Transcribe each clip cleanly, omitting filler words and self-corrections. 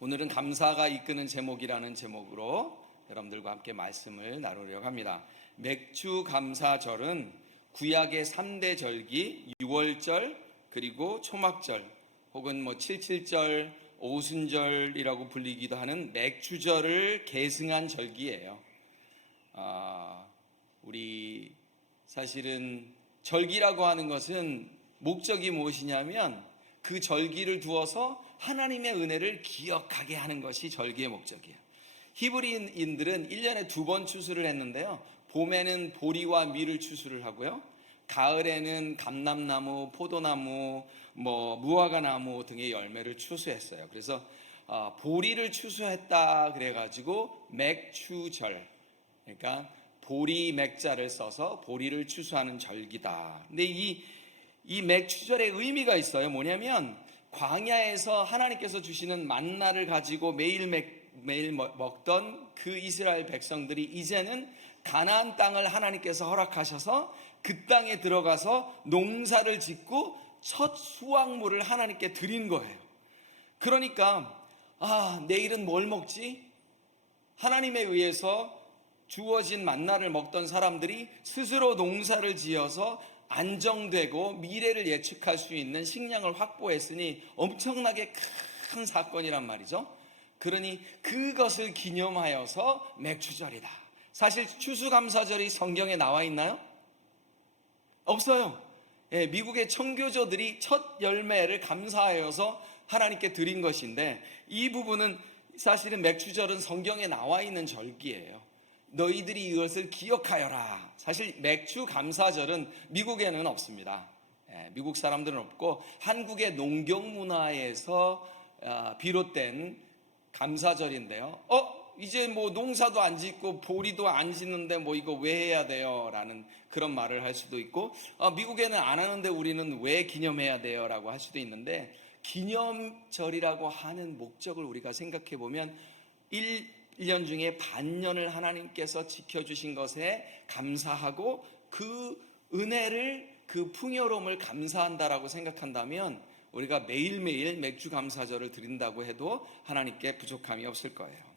오늘은 감사가 이끄는 제목이라는 제목으로 여러분들과 함께 말씀을 나누려고 합니다. 맥주 감사절은 구약의 3대 절기, 유월절, 그리고 초막절, 혹은 77절, 오순절이라고 불리기도 하는 맥주절을 계승한 절기예요. 우리 사실은 절기라고 하는 것은 목적이 무엇이냐면 그 절기를 두어서 하나님의 은혜를 기억하게 하는 것이 절기의 목적이에요. 히브리인들은 1년에 2번 추수를 했는데요. 봄에는 보리와 밀을 추수를 하고요. 가을에는 감람나무, 포도나무, 무화과나무 등의 열매를 추수했어요. 그래서 보리를 추수했다 그래가지고 맥추절, 그러니까 보리 맥자를 써서 보리를 추수하는 절기다. 근데 이 맥추절의 의미가 있어요. 뭐냐면 광야에서 하나님께서 주시는 만나를 가지고 매일 먹던 그 이스라엘 백성들이 이제는 가나안 땅을 하나님께서 허락하셔서 그 땅에 들어가서 농사를 짓고 첫 수확물을 하나님께 드린 거예요. 그러니까 내일은 뭘 먹지? 하나님에 의해서 주어진 만나를 먹던 사람들이 스스로 농사를 지어서 안정되고 미래를 예측할 수 있는 식량을 확보했으니 엄청나게 큰 사건이란 말이죠. 그러니 그것을 기념하여서 맥주절이다. 사실 추수감사절이 성경에 나와 있나요? 없어요. 미국의 청교조들이 첫 열매를 감사하여서 하나님께 드린 것인데, 이 부분은 사실은 맥주절은 성경에 나와 있는 절기예요. 너희들이 이것을 기억하여라. 사실 맥주 감사절은 미국에는 없습니다. 미국 사람들은 없고 한국의 농경 문화에서 비롯된 감사절인데요. 이제 농사도 안 짓고 보리도 안 짓는데 이거 왜 해야 돼요? 라는 그런 말을 할 수도 있고, 미국에는 안 하는데 우리는 왜 기념해야 돼요? 라고 할 수도 있는데, 기념절이라고 하는 목적을 우리가 생각해 보면 1년 중에 반년을 하나님께서 지켜주신 것에 감사하고 그 은혜를, 그 풍요로움을 감사한다라고 생각한다면 우리가 매일매일 맥주 감사절을 드린다고 해도 하나님께 부족함이 없을 거예요.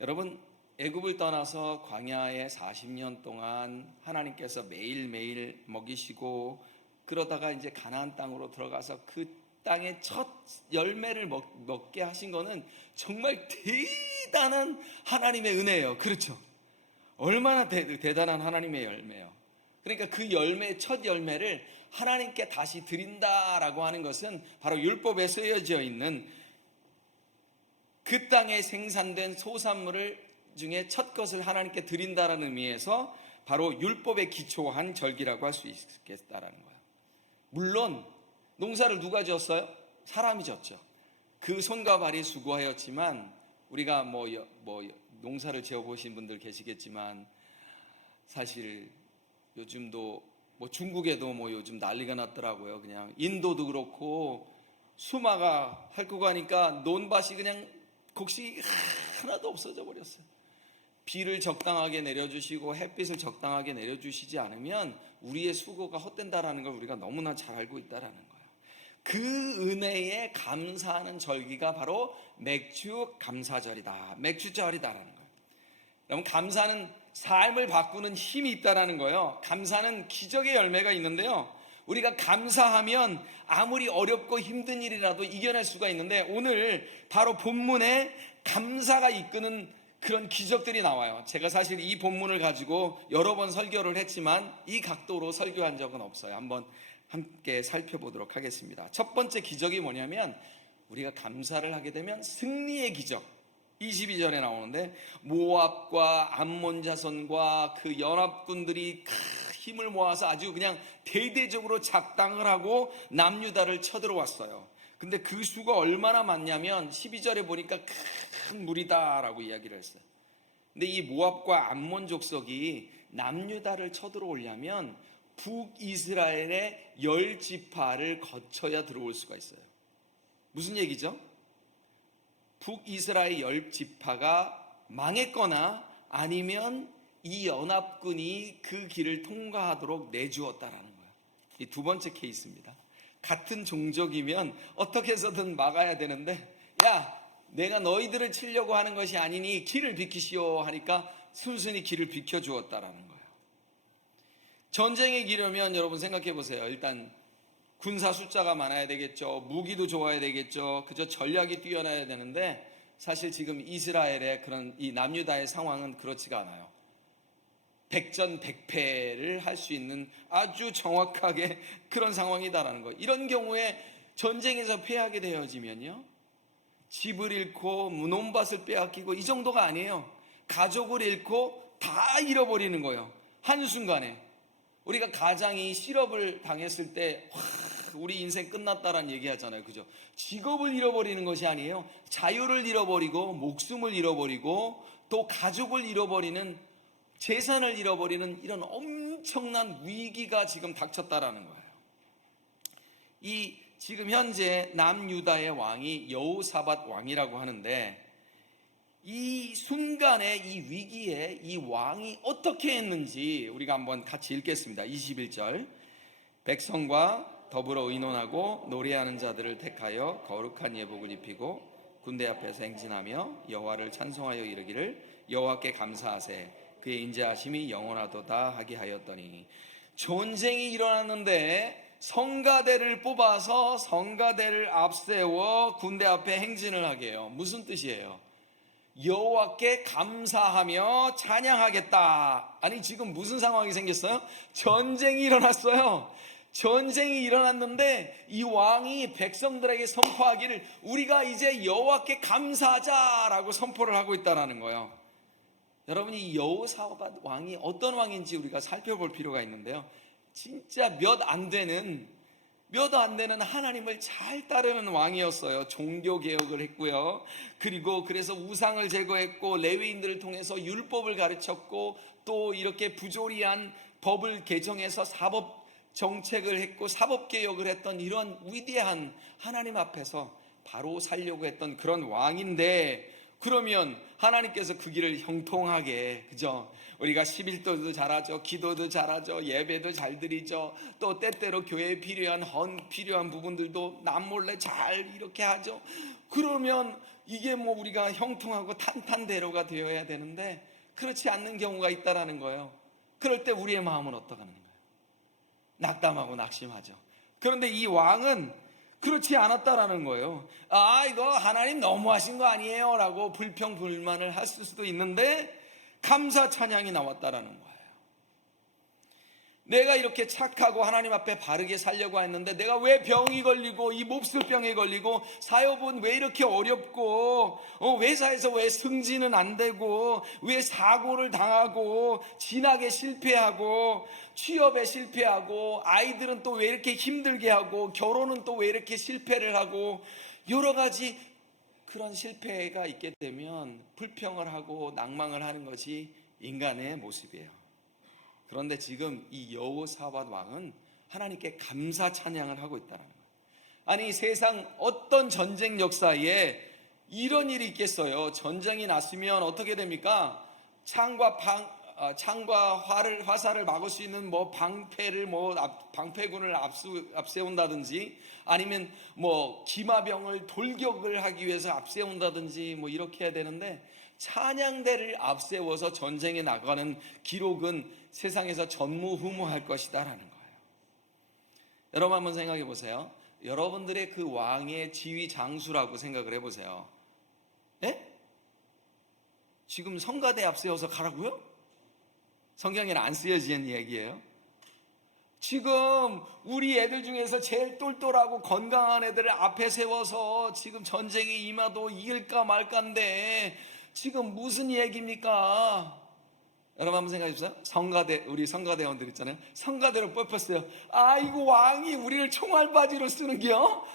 여러분, 애굽을 떠나서 광야에 40년 동안 하나님께서 매일매일 먹이시고, 그러다가 이제 가나안 땅으로 들어가서 그 땅의 첫 열매를 먹게 하신 거는 정말 대단한 하나님의 은혜예요. 그렇죠? 얼마나 대단한 하나님의 열매예요. 그러니까 그 첫 열매를 하나님께 다시 드린다라고 하는 것은 바로 율법에 쓰여져 있는 그 땅에 생산된 소산물을 중에 첫 것을 하나님께 드린다라는 의미에서 바로 율법에 기초한 절기라고 할 수 있겠다라는 거예요. 물론 농사를 누가 지었어요? 사람이 지었죠. 그 손과 발이 수고하였지만, 우리가 농사를 지어보신 분들 계시겠지만, 사실 요즘도 중국에도 요즘 난리가 났더라고요. 그냥 인도도 그렇고 수마가 핥고 가니까 논밭이 그냥 곡식이 하나도 없어져 버렸어요. 비를 적당하게 내려주시고 햇빛을 적당하게 내려주시지 않으면 우리의 수고가 헛된다라는 걸 우리가 너무나 잘 알고 있다라는 거예요. 그 은혜에 감사하는 절기가 바로 맥주 감사절이다, 맥주절이다라는 거예요. 여러분, 감사는 삶을 바꾸는 힘이 있다라는 거예요. 감사는 기적의 열매가 있는데요, 우리가 감사하면 아무리 어렵고 힘든 일이라도 이겨낼 수가 있는데, 오늘 바로 본문에 감사가 이끄는 그런 기적들이 나와요. 제가 사실 이 본문을 가지고 여러 번 설교를 했지만 이 각도로 설교한 적은 없어요. 한번 함께 살펴보도록 하겠습니다. 첫 번째 기적이 뭐냐면, 우리가 감사를 하게 되면 승리의 기적, 22절에 나오는데, 모압과 암몬 자손과 그 연합군들이 힘을 모아서 아주 그냥 대대적으로 작당을 하고 남유다를 쳐들어왔어요. 근데 그 수가 얼마나 많냐면 12절에 보니까 큰 무리다라고 이야기를 했어요. 근데 이 모압과 암몬 족속이 남유다를 쳐들어오려면 북이스라엘의 10지파를 거쳐야 들어올 수가 있어요. 무슨 얘기죠? 북이스라엘 10지파가 망했거나 아니면 이 연합군이 그 길을 통과하도록 내주었다라는 거예요. 이 두 번째 케이스입니다. 같은 종족이면 어떻게 해서든 막아야 되는데 야, 내가 너희들을 치려고 하는 것이 아니니 길을 비키시오 하니까 순순히 길을 비켜주었다라는 거예요. 전쟁에 기려면 여러분 생각해 보세요. 일단 군사 숫자가 많아야 되겠죠. 무기도 좋아야 되겠죠. 그저 전략이 뛰어나야 되는데 사실 지금 이스라엘의 그런 이 남유다의 상황은 그렇지가 않아요. 백전백패를 할 수 있는 아주 정확하게 그런 상황이다라는 거예요. 이런 경우에 전쟁에서 패하게 되어지면요, 집을 잃고 논밭을 빼앗기고 이 정도가 아니에요. 가족을 잃고 다 잃어버리는 거예요. 한순간에. 우리가 가장이 실업을 당했을 때 우리 인생 끝났다라는 얘기 하잖아요. 그죠? 직업을 잃어버리는 것이 아니에요. 자유를 잃어버리고 목숨을 잃어버리고 또 가족을 잃어버리는, 재산을 잃어버리는 이런 엄청난 위기가 지금 닥쳤다라는 거예요. 이 지금 현재 남유다의 왕이 여호사밧 왕이라고 하는데, 이 순간에 이 위기에 이 왕이 어떻게 했는지 우리가 한번 같이 읽겠습니다. 21절. 백성과 더불어 의논하고 노래하는 자들을 택하여 거룩한 예복을 입히고 군대 앞에서 행진하며 여호와를 찬송하여 이르기를 여호와께 감사하세 그의 인자하심이 영원하도다 하게 하였더니, 전쟁이 일어났는데 성가대를 뽑아서 성가대를 앞세워 군대 앞에 행진을 하게 해요. 무슨 뜻이에요? 여호와께 감사하며 찬양하겠다. 아니 지금 무슨 상황이 생겼어요? 전쟁이 일어났어요. 전쟁이 일어났는데 이 왕이 백성들에게 선포하기를 우리가 이제 여호와께 감사하자라고 선포를 하고 있다는 거예요. 여러분, 이 여호사밧 왕이 어떤 왕인지 우리가 살펴볼 필요가 있는데요, 진짜 몇 안 되는 하나님을 잘 따르는 왕이었어요. 종교개혁을 했고요. 그리고 그래서 우상을 제거했고 레위인들을 통해서 율법을 가르쳤고 또 이렇게 부조리한 법을 개정해서 사법 정책을 했고 사법개혁을 했던 이런 위대한 하나님 앞에서 바로 살려고 했던 그런 왕인데, 그러면 하나님께서 그 길을 형통하게, 그죠? 우리가 11도도 잘하죠, 기도도 잘하죠, 예배도 잘 드리죠, 또 때때로 교회에 필요한 부분들도 남몰래 잘 이렇게 하죠. 그러면 이게 뭐 우리가 형통하고 탄탄대로가 되어야 되는데 그렇지 않는 경우가 있다라는 거예요. 그럴 때 우리의 마음은 어떠하는 거예요? 낙담하고 낙심하죠. 그런데 이 왕은 그렇지 않았다라는 거예요. 아, 이거 하나님 너무하신 거 아니에요? 라고 불평불만을 할 수도 있는데 감사 찬양이 나왔다라는 거예요. 내가 이렇게 착하고 하나님 앞에 바르게 살려고 했는데 내가 왜 병이 걸리고 이 몹쓸병에 걸리고 사업은 왜 이렇게 어렵고 회사에서 왜 승진은 안 되고 왜 사고를 당하고 진학에 실패하고 취업에 실패하고 아이들은 또 왜 이렇게 힘들게 하고 결혼은 또 왜 이렇게 실패를 하고 여러 가지 그런 실패가 있게 되면 불평을 하고 낭망을 하는 것이 인간의 모습이에요. 그런데 지금 이 여호사밧 왕은 하나님께 감사 찬양을 하고 있다는 거예요. 아니 세상 어떤 전쟁 역사에 이런 일이 있겠어요? 전쟁이 났으면 어떻게 됩니까? 창과 화살을 막을 수 있는 방패군을 앞세운다든지 아니면 기마병을 돌격을 하기 위해서 앞세운다든지 이렇게 해야 되는데, 찬양대를 앞세워서 전쟁에 나가는 기록은 세상에서 전무후무할 것이다라는 거예요. 여러분 한번 생각해 보세요. 여러분들의 그 왕의 지위 장수라고 생각을 해보세요. 예? 지금 성가대 앞세워서 가라고요? 성경에는 안 쓰여진 얘기예요. 지금 우리 애들 중에서 제일 똘똘하고 건강한 애들을 앞에 세워서 지금 전쟁이 임하도 이길까 말까인데 지금 무슨 얘기입니까? 여러분 한번 생각해 보세요. 우리 성가대원들 있잖아요. 성가대로 뽑혔어요. 아이고 왕이 우리를 총알바지로 쓰는겨?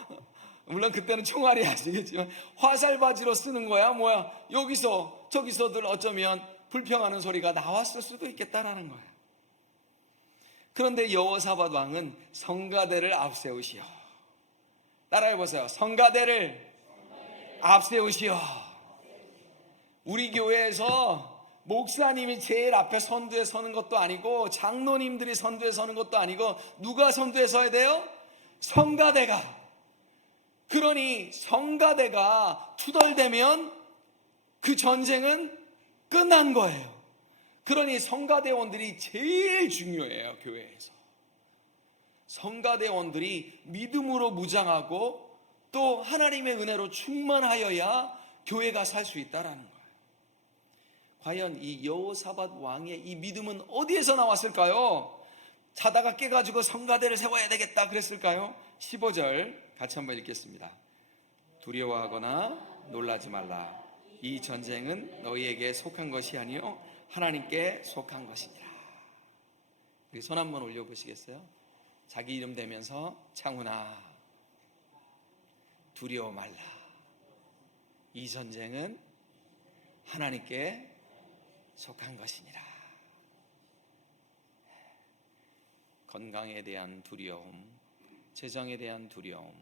물론 그때는 총알이 아시겠지만 화살바지로 쓰는 거야 뭐야. 여기서 저기서들 어쩌면 불평하는 소리가 나왔을 수도 있겠다라는 거예요. 그런데 여호사밧 왕은 성가대를 앞세우시오. 따라해보세요. 성가대를 앞세우시오. 우리 교회에서 목사님이 제일 앞에 선두에 서는 것도 아니고 장로님들이 선두에 서는 것도 아니고 누가 선두에 서야 돼요? 성가대가. 그러니 성가대가 투덜대면 그 전쟁은 끝난 거예요. 그러니 성가대원들이 제일 중요해요. 교회에서 성가대원들이 믿음으로 무장하고 또 하나님의 은혜로 충만하여야 교회가 살 수 있다라는 거예요. 과연 이 여호사밧 왕의 이 믿음은 어디에서 나왔을까요? 자다가 깨가지고 성가대를 세워야 되겠다 그랬을까요? 15절 같이 한번 읽겠습니다. 두려워하거나 놀라지 말라. 이 전쟁은 너희에게 속한 것이 아니요 하나님께 속한 것이니라. 우리 손 한번 올려보시겠어요? 자기 이름 대면서 창훈아 두려워 말라. 이 전쟁은 하나님께 속한 것이니라. 건강에 대한 두려움, 재정에 대한 두려움,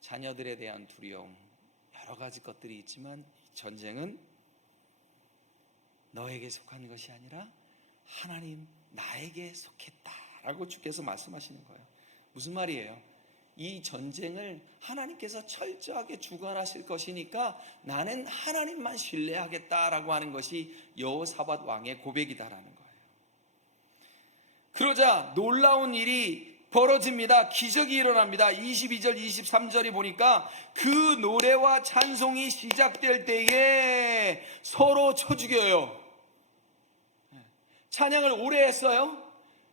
자녀들에 대한 두려움, 여러 가지 것들이 있지만 전쟁은 너에게 속한 것이 아니라 하나님 나에게 속했다라고 주께서 말씀하시는 거예요. 무슨 말이에요? 이 전쟁을 하나님께서 철저하게 주관하실 것이니까 나는 하나님만 신뢰하겠다라고 하는 것이 여호사밧 왕의 고백이다라는 거예요. 그러자 놀라운 일이 벌어집니다. 기적이 일어납니다. 22절 23절이 보니까 그 노래와 찬송이 시작될 때에 서로 쳐 죽여요. 찬양을 오래 했어요.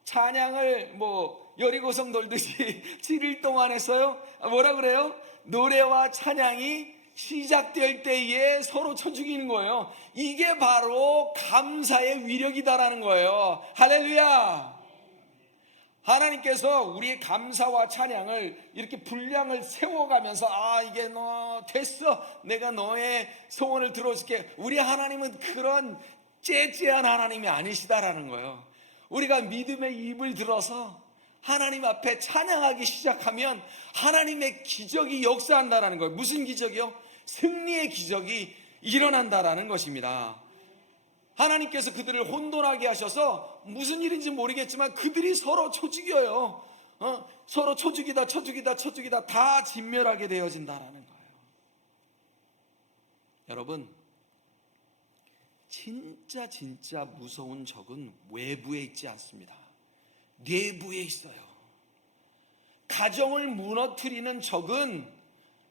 찬양을 여리고성 돌듯이 7일 동안 했어요. 뭐라 그래요? 노래와 찬양이 시작될 때에 서로 쳐 죽이는 거예요. 이게 바로 감사의 위력이다라는 거예요. 할렐루야. 하나님께서 우리의 감사와 찬양을 이렇게 분량을 세워가면서 이게 너 됐어, 내가 너의 소원을 들어줄게. 우리 하나님은 그런 째째한 하나님이 아니시다라는 거예요. 우리가 믿음의 입을 들어서 하나님 앞에 찬양하기 시작하면 하나님의 기적이 역사한다라는 거예요. 무슨 기적이요? 승리의 기적이 일어난다라는 것입니다. 하나님께서 그들을 혼돈하게 하셔서 무슨 일인지 모르겠지만 그들이 서로 쳐 죽여요. 서로 쳐 죽이다 다 진멸하게 되어진다라는 거예요. 여러분, 진짜 무서운 적은 외부에 있지 않습니다. 내부에 있어요. 가정을 무너뜨리는 적은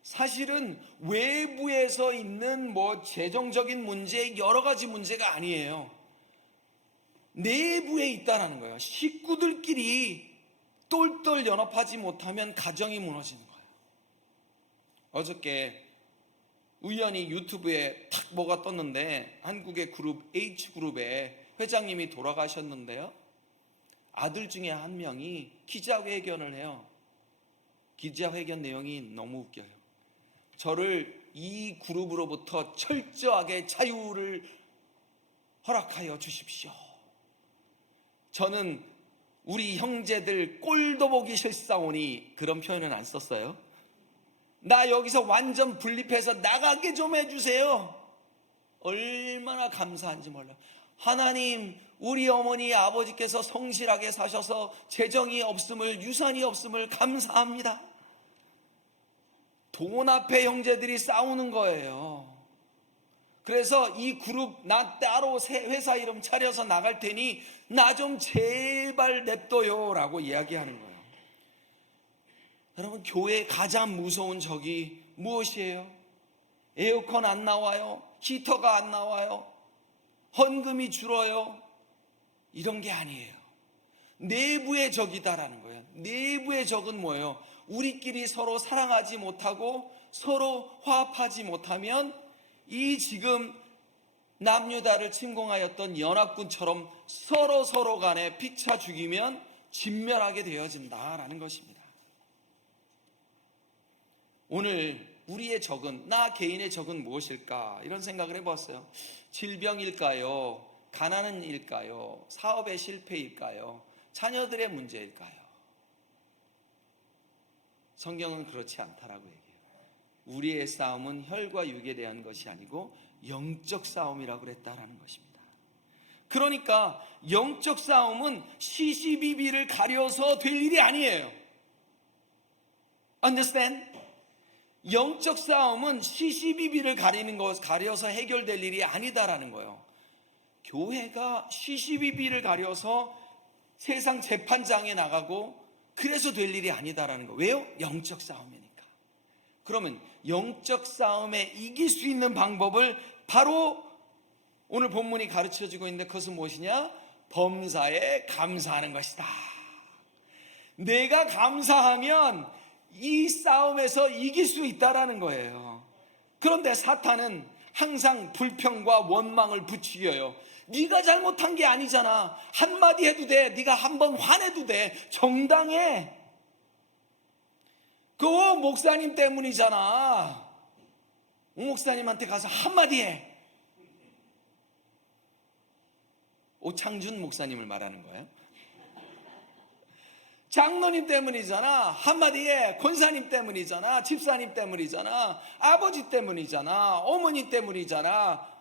사실은 외부에서 있는 재정적인 문제, 여러 가지 문제가 아니에요. 내부에 있다라는 거예요. 식구들끼리 똘똘 연합하지 못하면 가정이 무너지는 거예요. 어저께 우연히 유튜브에 탁 뭐가 떴는데 한국의 그룹 H그룹의 회장님이 돌아가셨는데요. 아들 중에 한 명이 기자회견을 해요. 기자회견 내용이 너무 웃겨요. 저를 이 그룹으로부터 철저하게 자유를 허락하여 주십시오. 저는 우리 형제들 꼴도 보기 싫사오니, 그런 표현은 안 썼어요. 나 여기서 완전 분립해서 나가게 좀 해주세요. 얼마나 감사한지 몰라요. 하나님, 우리 어머니 아버지께서 성실하게 사셔서 재정이 없음을, 유산이 없음을 감사합니다. 돈 앞에 형제들이 싸우는 거예요. 그래서 이 그룹 나 따로 회사 이름 차려서 나갈 테니 나 좀 제발 냅둬요 라고 이야기하는 거예요. 여러분, 교회의 가장 무서운 적이 무엇이에요? 에어컨 안 나와요. 히터가 안 나와요. 헌금이 줄어요. 이런 게 아니에요. 내부의 적이다라는 거예요. 내부의 적은 뭐예요? 우리끼리 서로 사랑하지 못하고 서로 화합하지 못하면 이 지금 남유다를 침공하였던 연합군처럼 서로 간에 피차 죽이면 진멸하게 되어진다라는 것입니다. 오늘 우리의 적은, 나 개인의 적은 무엇일까? 이런 생각을 해봤어요. 질병일까요? 가난일까요? 사업의 실패일까요? 자녀들의 문제일까요? 성경은 그렇지 않다라고 얘기해요. 우리의 싸움은 혈과 육에 대한 것이 아니고 영적 싸움이라고 그랬다라는 것입니다. 그러니까 영적 싸움은 시시비비를 가려서 될 일이 아니에요. Understand? 영적 싸움은 시시비비를 가려서 해결될 일이 아니다라는 거예요. 교회가 시시비비를 가려서 세상 재판장에 나가고 그래서 될 일이 아니다라는 거. 왜요? 영적 싸움이니까. 그러면 영적 싸움에 이길 수 있는 방법을 바로 오늘 본문이 가르쳐주고 있는데, 그것은 무엇이냐? 범사에 감사하는 것이다. 내가 감사하면 이 싸움에서 이길 수 있다라는 거예요. 그런데 사탄은 항상 불평과 원망을 부추겨요. 네가 잘못한 게 아니잖아. 한마디 해도 돼. 네가 한번 화내도 돼. 정당해. 그거 목사님 때문이잖아. 목사님한테 가서 한마디 해. 오창준 목사님을 말하는 거예요. 장로님 때문이잖아. 한마디 해. 권사님 때문이잖아. 집사님 때문이잖아. 아버지 때문이잖아. 어머니 때문이잖아.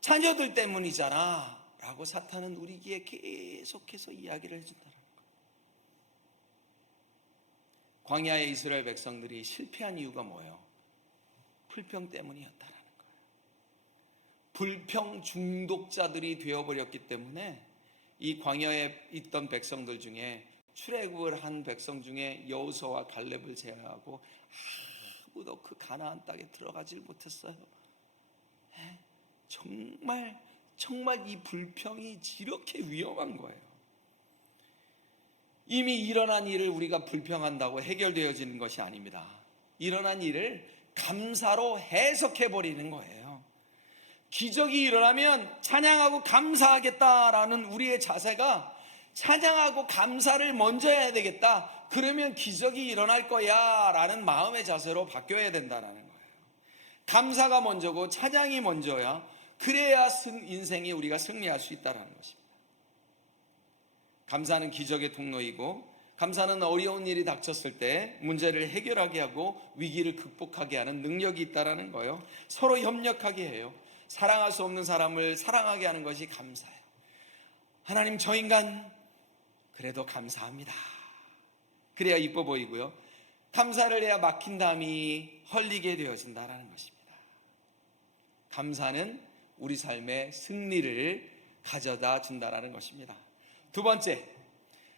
자녀들 때문이잖아 라고 사탄은 우리 귀에 계속해서 이야기를 해준다는 거예요. 광야의 이스라엘 백성들이 실패한 이유가 뭐예요? 불평 때문이었다는 거예요. 불평 중독자들이 되어버렸기 때문에 이 광야에 있던 백성들 중에 출애굽을 한 백성 중에 여호수아와 갈렙을 제외하고 아무도 그 가나안 땅에 들어가질 못했어요. 정말 이 불평이 이렇게 위험한 거예요. 이미 일어난 일을 우리가 불평한다고 해결되어지는 것이 아닙니다. 일어난 일을 감사로 해석해버리는 거예요. 기적이 일어나면 찬양하고 감사하겠다라는 우리의 자세가 찬양하고 감사를 먼저 해야 되겠다. 그러면 기적이 일어날 거야 라는 마음의 자세로 바뀌어야 된다는 거예요. 감사가 먼저고 찬양이 먼저야. 그래야 인생이 우리가 승리할 수 있다는 것입니다. 감사는 기적의 통로이고, 감사는 어려운 일이 닥쳤을 때 문제를 해결하게 하고 위기를 극복하게 하는 능력이 있다는 거예요. 서로 협력하게 해요. 사랑할 수 없는 사람을 사랑하게 하는 것이 감사예요. 하나님, 저 인간 그래도 감사합니다. 그래야 이뻐 보이고요. 감사를 해야 막힌 담이 헐리게 되어진다는 것입니다. 감사는 우리 삶의 승리를 가져다 준다는 것입니다. 두 번째,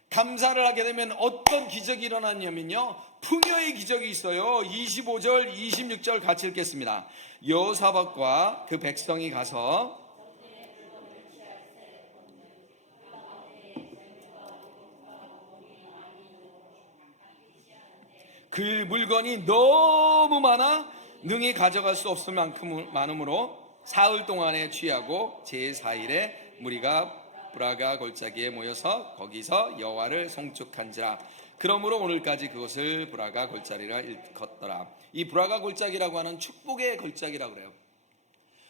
감사를 하게 되면 어떤 기적이 일어나냐면요, 풍요의 기적이 있어요. 25절 26절 같이 읽겠습니다. 여호사밧과 그 백성이 가서 그 물건이 너무 많아 능히 가져갈 수 없을 만큼 많으므로 사흘 동안에 취하고 제4일에 무리가 브라가 골짜기에 모여서 거기서 여호와를 송축한지라. 그러므로 오늘까지 그것을 브라가 골짜기라 일컫더라. 이 브라가 골짜기라고 하는 축복의 골짜기라고 그래요.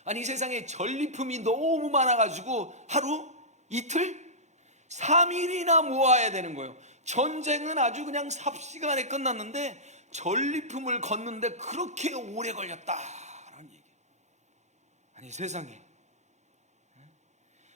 아니, 이 세상에 전리품이 너무 많아가지고 하루, 이틀, 3일이나 모아야 되는 거예요. 전쟁은 아주 그냥 삽시간에 끝났는데 전리품을 걷는데 그렇게 오래 걸렸다라는 얘기. 아니, 세상에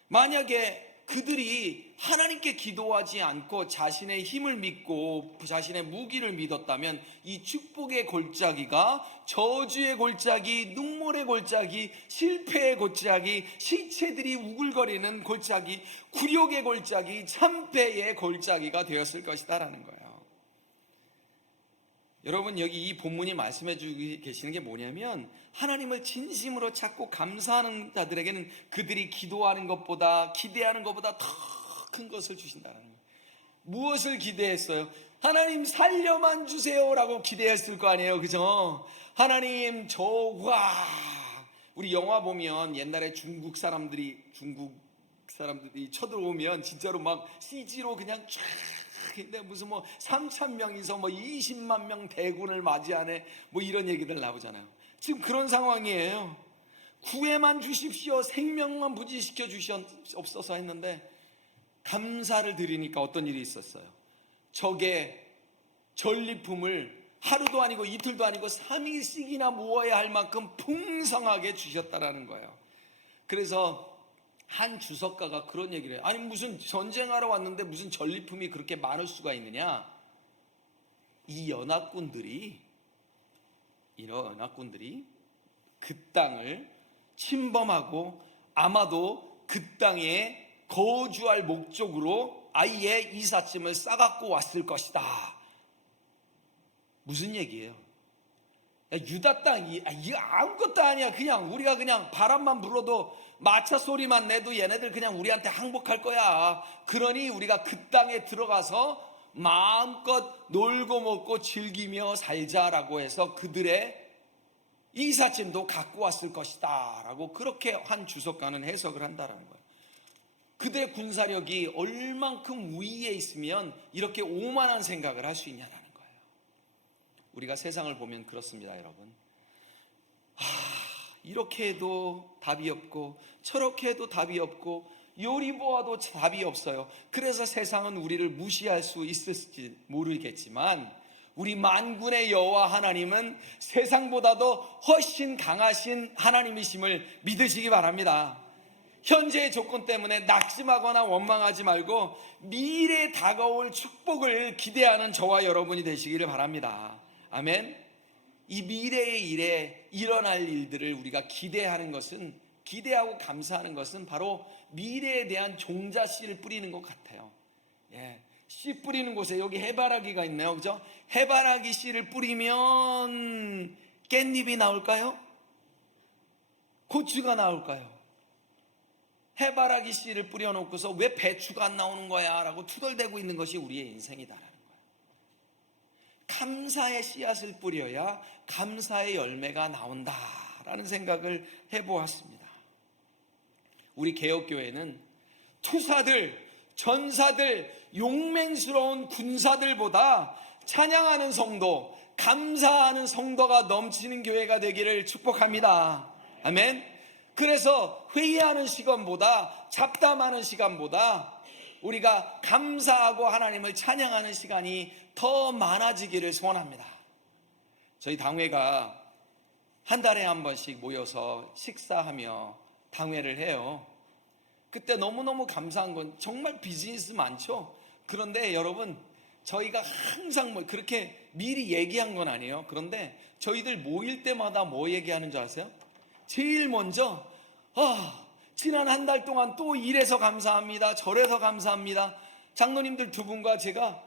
만약에 그들이 하나님께 기도하지 않고 자신의 힘을 믿고 자신의 무기를 믿었다면 이 축복의 골짜기가 저주의 골짜기, 눈물의 골짜기, 실패의 골짜기, 시체들이 우글거리는 골짜기, 굴욕의 골짜기, 참패의 골짜기가 되었을 것이다라는 거예요. 여러분, 여기 이 본문이 말씀해 주고 계시는 게 뭐냐면, 하나님을 진심으로 찾고 감사하는 자들에게는 그들이 기도하는 것보다, 기대하는 것보다 더 큰 것을 주신다는 거예요. 무엇을 기대했어요? 하나님 살려만 주세요라고 기대했을 거 아니에요, 그죠? 하나님 우리 영화 보면 옛날에 중국 사람들이 쳐들어오면 진짜로 막 CG로 그냥 쫙, 근데 무슨 3,000명이서 20만 명 대군을 맞이하네, 이런 얘기들 나오잖아요. 지금 그런 상황이에요. 구해만 주십시오, 생명만 부지시켜 주시옵소서 했는데, 감사를 드리니까 어떤 일이 있었어요? 적의 전리품을 하루도 아니고 이틀도 아니고 3일씩이나 모아야 할 만큼 풍성하게 주셨다라는 거예요. 그래서 한 주석가가 그런 얘기를 해요. 아니, 무슨 전쟁하러 왔는데 무슨 전리품이 그렇게 많을 수가 있느냐? 이 연합군들이 이런 연합군들이 그 땅을 침범하고 아마도 그 땅에 거주할 목적으로 아예 이삿짐을 싸갖고 왔을 것이다. 무슨 얘기예요? 야, 유다 땅, 이거 아무것도 아니야. 그냥 우리가 그냥 바람만 불어도 마차 소리만 내도 얘네들 그냥 우리한테 항복할 거야. 그러니 우리가 그 땅에 들어가서 마음껏 놀고 먹고 즐기며 살자라고 해서 그들의 이삿짐도 갖고 왔을 것이다 라고 그렇게 한 주석가는 해석을 한다는 거예요. 그들의 군사력이 얼만큼 우위에 있으면 이렇게 오만한 생각을 할 수 있냐라는 거예요. 우리가 세상을 보면 그렇습니다, 여러분. 이렇게 해도 답이 없고 저렇게 해도 답이 없고 요리 보아도 답이 없어요. 그래서 세상은 우리를 무시할 수 있을지 모르겠지만 우리 만군의 여호와 하나님은 세상보다도 훨씬 강하신 하나님이심을 믿으시기 바랍니다. 현재의 조건 때문에 낙심하거나 원망하지 말고 미래에 다가올 축복을 기대하는 저와 여러분이 되시기를 바랍니다. 아멘. 이 미래의 일에 일어날 일들을 우리가 기대하고 감사하는 것은 바로 미래에 대한 종자 씨를 뿌리는 것 같아요. 씨 뿌리는 곳에 여기 해바라기가 있네요. 그죠? 해바라기 씨를 뿌리면 깻잎이 나올까요? 고추가 나올까요? 해바라기 씨를 뿌려놓고서 왜 배추가 안 나오는 거야? 라고 투덜대고 있는 것이 우리의 인생이다라는 거예요. 감사의 씨앗을 뿌려야 감사의 열매가 나온다라는 생각을 해보았습니다. 우리 개혁교회는 투사들, 전사들, 용맹스러운 군사들보다 찬양하는 성도, 감사하는 성도가 넘치는 교회가 되기를 축복합니다. 아멘. 그래서 회의하는 시간보다, 잡담하는 시간보다 우리가 감사하고 하나님을 찬양하는 시간이 더 많아지기를 소원합니다. 저희 당회가 한 달에 한 번씩 모여서 식사하며 당회를 해요. 그때 너무너무 감사한 건 정말 비즈니스 많죠. 그런데 여러분, 저희가 항상 그렇게 미리 얘기한 건 아니에요. 그런데 저희들 모일 때마다 뭐 얘기하는 줄 아세요? 제일 먼저 지난 한 달 동안 또 이래서 감사합니다, 저래서 감사합니다. 장로님들 두 분과 제가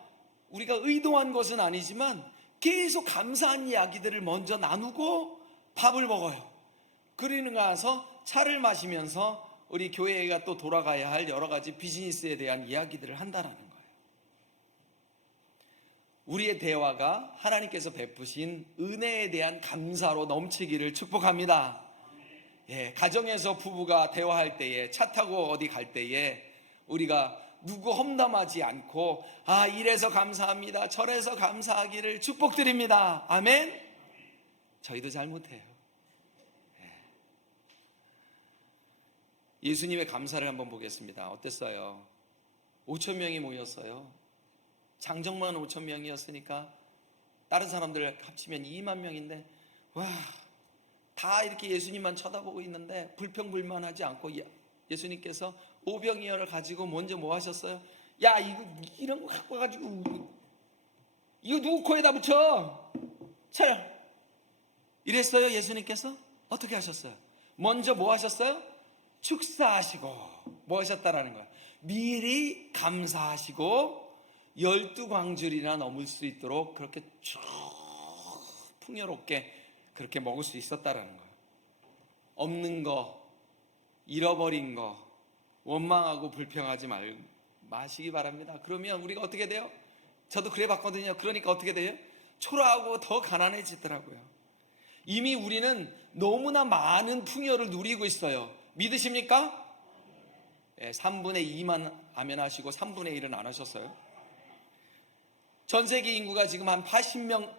우리가 의도한 것은 아니지만 계속 감사한 이야기들을 먼저 나누고 밥을 먹어요. 그러고 나서 차를 마시면서 우리 교회가 또 돌아가야 할 여러 가지 비즈니스에 대한 이야기들을 한다는 거예요. 우리의 대화가 하나님께서 베푸신 은혜에 대한 감사로 넘치기를 축복합니다. 가정에서 부부가 대화할 때에, 차 타고 어디 갈 때에 우리가 누구 험담하지 않고 이래서 감사합니다, 저래서 감사하기를 축복드립니다. 아멘. 저희도 잘 못해요. 예수님의 감사를 한번 보겠습니다. 어땠어요? 5천 명이 모였어요. 장정만 5천 명이었으니까 다른 사람들 합치면 2만 명인데 다 이렇게 예수님만 쳐다보고 있는데 불평불만하지 않고 예수님께서 오병이어를 가지고 먼저 뭐 하셨어요? 야, 이런 거 갖고 와가지고 이거 누구 코에다 붙여? 차려. 이랬어요. 예수님께서 어떻게 하셨어요? 먼저 뭐 하셨어요? 축사하시고 뭐 하셨다라는 거야? 미리 감사하시고 12광줄이나 넘을 수 있도록 그렇게 쭉 풍요롭게 그렇게 먹을 수 있었다라는 거예요. 없는 거, 잃어버린 거, 원망하고 불평하지 마시기 바랍니다. 그러면 우리가 어떻게 돼요? 저도 그래 봤거든요. 그러니까 어떻게 돼요? 초라하고 더 가난해지더라고요. 이미 우리는 너무나 많은 풍요를 누리고 있어요. 믿으십니까? 3분의 2만 아멘하시고 3분의 1은 안 하셨어요? 전 세계 인구가 지금 한 80억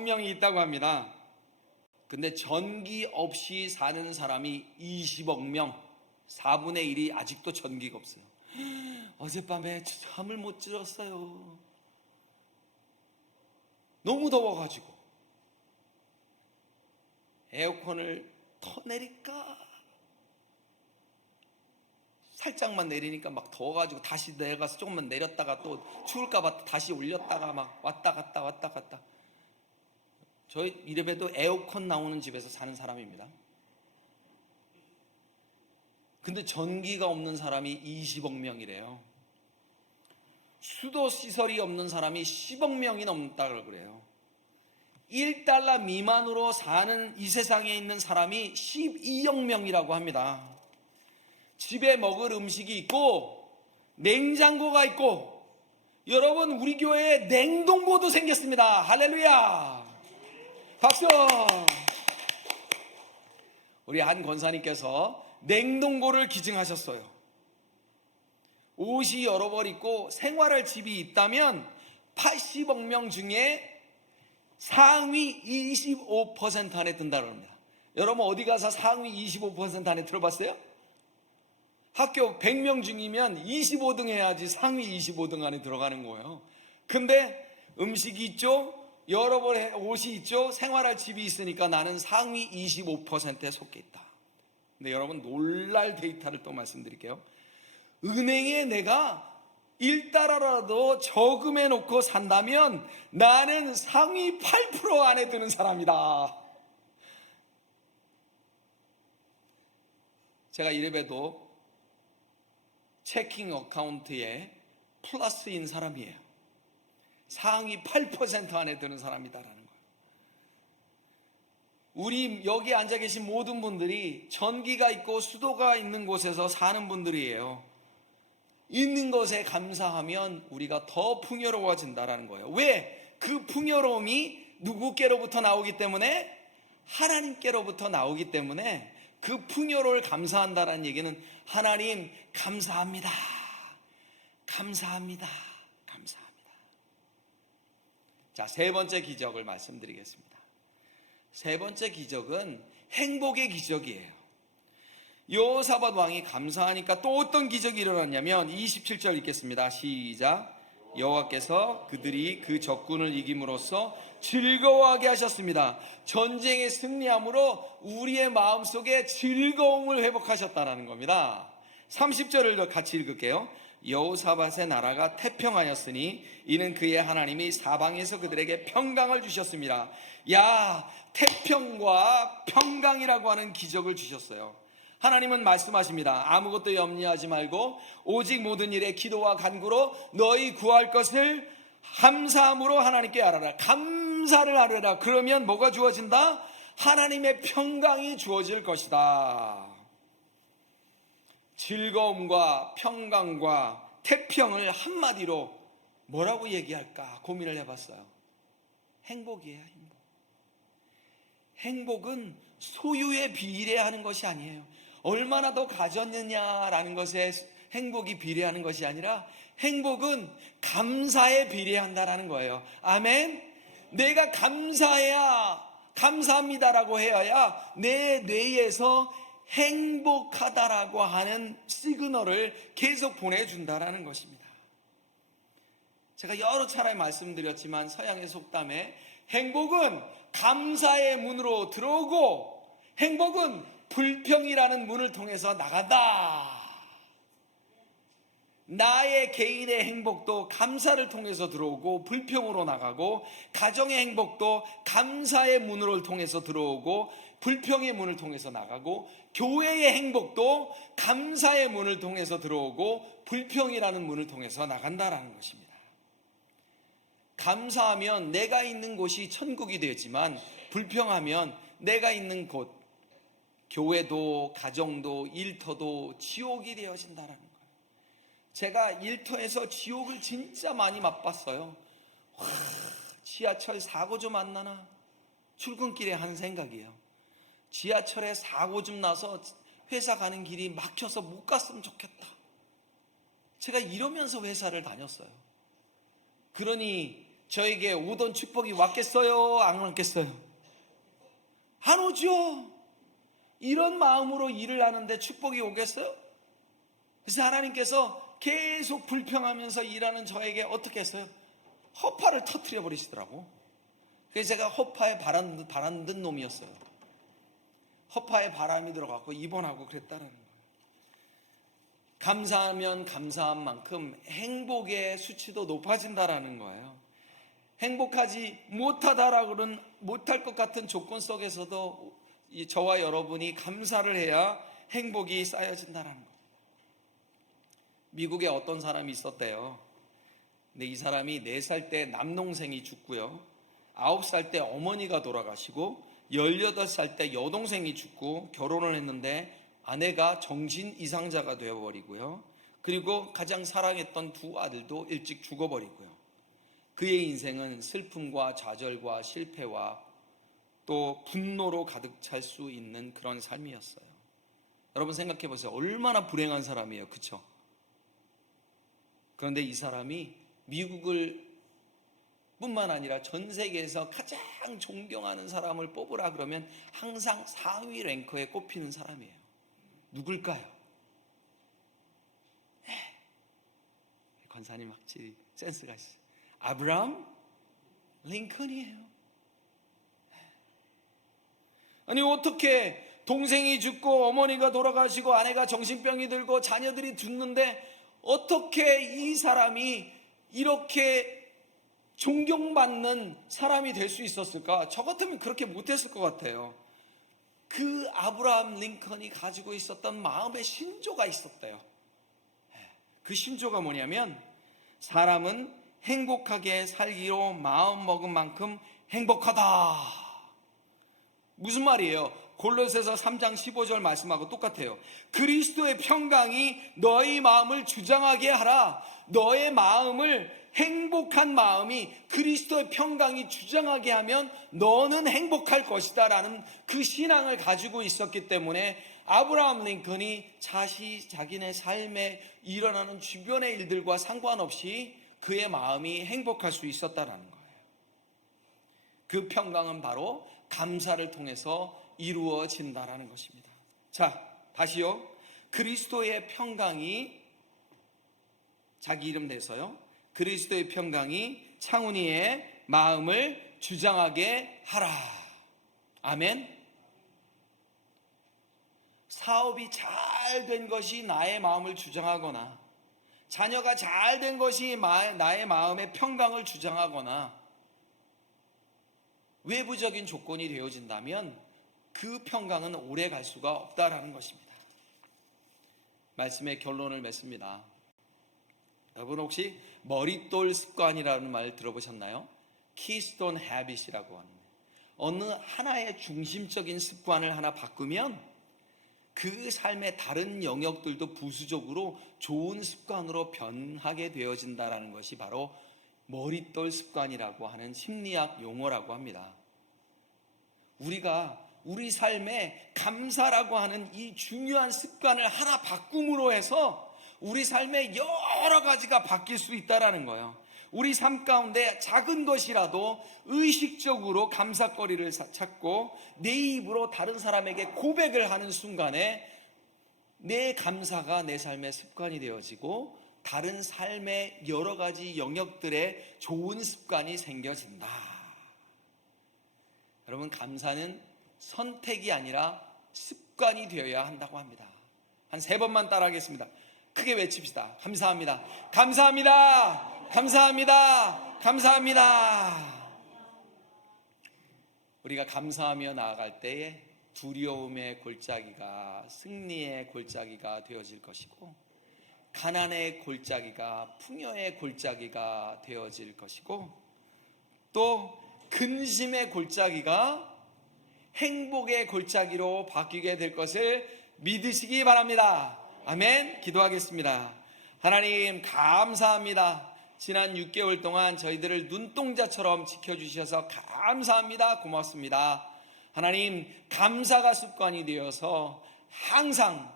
명이 있다고 합니다. 근데 전기 없이 사는 사람이 20억 명, 4분의 1이 아직도 전기가 없어요. 어젯밤에 잠을 못 들었어요. 너무 더워가지고 에어컨을 더 내릴까? 살짝만 내리니까 막 더워가지고 다시 내려가서 조금만 내렸다가 또 추울까봐 다시 올렸다가 막 왔다 갔다 저희 이래봬도 에어컨 나오는 집에서 사는 사람입니다. 근데 전기가 없는 사람이 20억 명이래요. 수도 시설이 없는 사람이 10억 명이 넘다고 그래요. 1달러 미만으로 사는 이 세상에 있는 사람이 12억 명이라고 합니다. 집에 먹을 음식이 있고 냉장고가 있고, 여러분 우리 교회에 냉동고도 생겼습니다. 할렐루야, 박수. 우리 한 권사님께서 냉동고를 기증하셨어요. 옷이 여러 벌 있고 생활할 집이 있다면 80억 명 중에 상위 25% 안에 든다고 합니다. 여러분 어디 가서 상위 25% 안에 들어봤어요? 학교 100명 중이면 25등 해야지 상위 25등 안에 들어가는 거예요. 근데 음식이 있죠, 여러 벌 옷이 있죠, 생활할 집이 있으니까 나는 상위 25%에 속해 있다. 근데 여러분 놀랄 데이터를 또 말씀드릴게요. 은행에 내가 1달러라도 저금해 놓고 산다면 나는 상위 8% 안에 드는 사람이다. 제가 이래봬도 체킹 어카운트에 플러스인 사람이에요. 상위 8% 안에 드는 사람이다라는 거예요. 우리 여기 앉아 계신 모든 분들이 전기가 있고 수도가 있는 곳에서 사는 분들이에요. 있는 것에 감사하면 우리가 더 풍요로워진다라는 거예요. 왜? 그 풍요로움이 누구께로부터 나오기 때문에? 하나님께로부터 나오기 때문에 그 풍요를 감사한다라는 얘기는 하나님 감사합니다, 감사합니다, 감사합니다. 자, 세 번째 기적을 말씀드리겠습니다. 세 번째 기적은 행복의 기적이에요. 여호사밧 왕이 감사하니까 또 어떤 기적이 일어났냐면 27절 읽겠습니다. 시작. 여호와께서 그들이 그 적군을 이김으로써 즐거워하게 하셨습니다. 전쟁에 승리함으로 우리의 마음속에 즐거움을 회복하셨다는 겁니다. 30절을 같이 읽을게요. 여호사밧의 나라가 태평하였으니 이는 그의 하나님이 사방에서 그들에게 평강을 주셨습니다. 야, 태평과 평강이라고 하는 기적을 주셨어요. 하나님은 말씀하십니다. 아무것도 염려하지 말고 오직 모든 일에 기도와 간구로 너희 구할 것을 감사함으로 하나님께 아뢰라. 감사를 아뢰라. 그러면 뭐가 주어진다? 하나님의 평강이 주어질 것이다. 즐거움과 평강과 태평을 한마디로 뭐라고 얘기할까 고민을 해봤어요. 행복이에요. 행복. 행복은 소유에 비례하는 것이 아니에요. 얼마나 더 가졌느냐라는 것에 행복이 비례하는 것이 아니라 행복은 감사에 비례한다라는 거예요. 아멘. 내가 감사해야, 감사합니다라고 해야 내 뇌에서 행복하다라고 하는 시그널을 계속 보내준다라는 것입니다. 제가 여러 차례 말씀드렸지만 서양의 속담에 행복은 감사의 문으로 들어오고 행복은 불평이라는 문을 통해서 나간다. 나의 개인의 행복도 감사를 통해서 들어오고 불평으로 나가고, 가정의 행복도 감사의 문을 통해서 들어오고 불평의 문을 통해서 나가고, 교회의 행복도 감사의 문을 통해서 들어오고 불평이라는 문을 통해서 나간다라는 것입니다. 감사하면 내가 있는 곳이 천국이 되지만 불평하면 내가 있는 곳, 교회도 가정도 일터도 지옥이 되어진다라는 거예요. 제가 일터에서 지옥을 진짜 많이 맛봤어요. 지하철 사고 좀 안 나나? 출근길에 하는 생각이에요. 지하철에 사고 좀 나서 회사 가는 길이 막혀서 못 갔으면 좋겠다. 제가 이러면서 회사를 다녔어요. 그러니 저에게 오던 축복이 왔겠어요? 안 왔겠어요? 안 오죠. 이런 마음으로 일을 하는데 축복이 오겠어요? 그래서 하나님께서 계속 불평하면서 일하는 저에게 어떻게 했어요? 허파를 터뜨려 버리시더라고. 그래서 제가 허파에 바람 든 놈이었어요. 허파에 바람이 들어가고 입원하고 그랬다는 거예요. 감사하면 감사한 만큼 행복의 수치도 높아진다라는 거예요. 행복하지 못할 것 같은 조건 속에서도 저와 여러분이 감사를 해야 행복이 쌓여진다는 거예요. 미국에 어떤 사람이 있었대요. 근데 이 사람이 4살 때 남동생이 죽고요, 9살 때 어머니가 돌아가시고 18살 때 여동생이 죽고 결혼을 했는데 아내가 정신 이상자가 되어버리고요, 그리고 가장 사랑했던 2 아들도 일찍 죽어버리고요. 그의 인생은 슬픔과 좌절과 실패와 또 분노로 가득 찰 수 있는 그런 삶이었어요. 여러분 생각해 보세요. 얼마나 불행한 사람이에요. 그렇죠? 그런데 이 사람이 미국을 뿐만 아니라 전 세계에서 가장 존경하는 사람을 뽑으라 그러면 항상 상위 랭커에 꼽히는 사람이에요. 누굴까요? 권사님 확실히 센스가 있어요. 아브라함 링컨이에요. 아니 어떻게 동생이 죽고 어머니가 돌아가시고 아내가 정신병이 들고 자녀들이 죽는데 어떻게 이 사람이 이렇게 존경받는 사람이 될 수 있었을까? 저 같으면 그렇게 못했을 것 같아요. 그 아브라함 링컨이 가지고 있었던 마음의 신조가 있었대요. 그 신조가 뭐냐면, 사람은 행복하게 살기로 마음먹은 만큼 행복하다. 무슨 말이에요? 골로새서 3장 15절 말씀하고 똑같아요. 그리스도의 평강이 너희 마음을 주장하게 하라. 너의 마음을, 행복한 마음이 그리스도의 평강이 주장하게 하면 너는 행복할 것이다 라는 그 신앙을 가지고 있었기 때문에 아브라함 링컨이 자기네 삶에 일어나는 주변의 일들과 상관없이 그의 마음이 행복할 수 있었다라는 거예요. 그 평강은 바로 감사를 통해서 이루어진다라는 것입니다. 자, 다시요. 그리스도의 평강이, 자기 이름 내서요, 그리스도의 평강이 창훈이의 마음을 주장하게 하라. 아멘. 사업이 잘 된 것이 나의 마음을 주장하거나, 자녀가 잘 된 것이 나의 마음의 평강을 주장하거나, 외부적인 조건이 되어진다면 그 평강은 오래 갈 수가 없다라는 것입니다. 말씀의 결론을 맺습니다. 여러분 혹시 머릿돌 습관이라는 말 들어보셨나요? 키스톤 해빗이라고 하는, 어느 하나의 중심적인 습관을 하나 바꾸면 그 삶의 다른 영역들도 부수적으로 좋은 습관으로 변하게 되어진다는 것이 바로 머릿돌 습관이라고 하는 심리학 용어라고 합니다. 우리가 우리 삶에 감사라고 하는 이 중요한 습관을 하나 바꿈으로 해서 우리 삶의 여러 가지가 바뀔 수 있다는 거예요. 우리 삶 가운데 작은 것이라도 의식적으로 감사거리를 찾고 내 입으로 다른 사람에게 고백을 하는 순간에 내 감사가 내 삶의 습관이 되어지고 다른 삶의 여러 가지 영역들에 좋은 습관이 생겨진다. 여러분, 감사는 선택이 아니라 습관이 되어야 한다고 합니다. 한 3번만 따라하겠습니다. 크게 외칩시다. 감사합니다. 감사합니다. 감사합니다. 감사합니다. 우리가 감사하며 나아갈 때에 두려움의 골짜기가 승리의 골짜기가 되어질 것이고, 가난의 골짜기가 풍요의 골짜기가 되어질 것이고, 또 근심의 골짜기가 행복의 골짜기로 바뀌게 될 것을 믿으시기 바랍니다. 아멘. 기도하겠습니다. 하나님 감사합니다. 지난 6개월 동안 저희들을 눈동자처럼 지켜주셔서 감사합니다. 고맙습니다. 하나님, 감사가 습관이 되어서 항상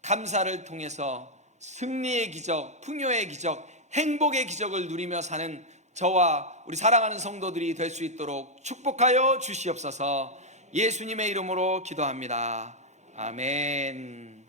감사를 통해서 승리의 기적, 풍요의 기적, 행복의 기적을 누리며 사는 저와 우리 사랑하는 성도들이 될 수 있도록 축복하여 주시옵소서. 예수님의 이름으로 기도합니다. 아멘.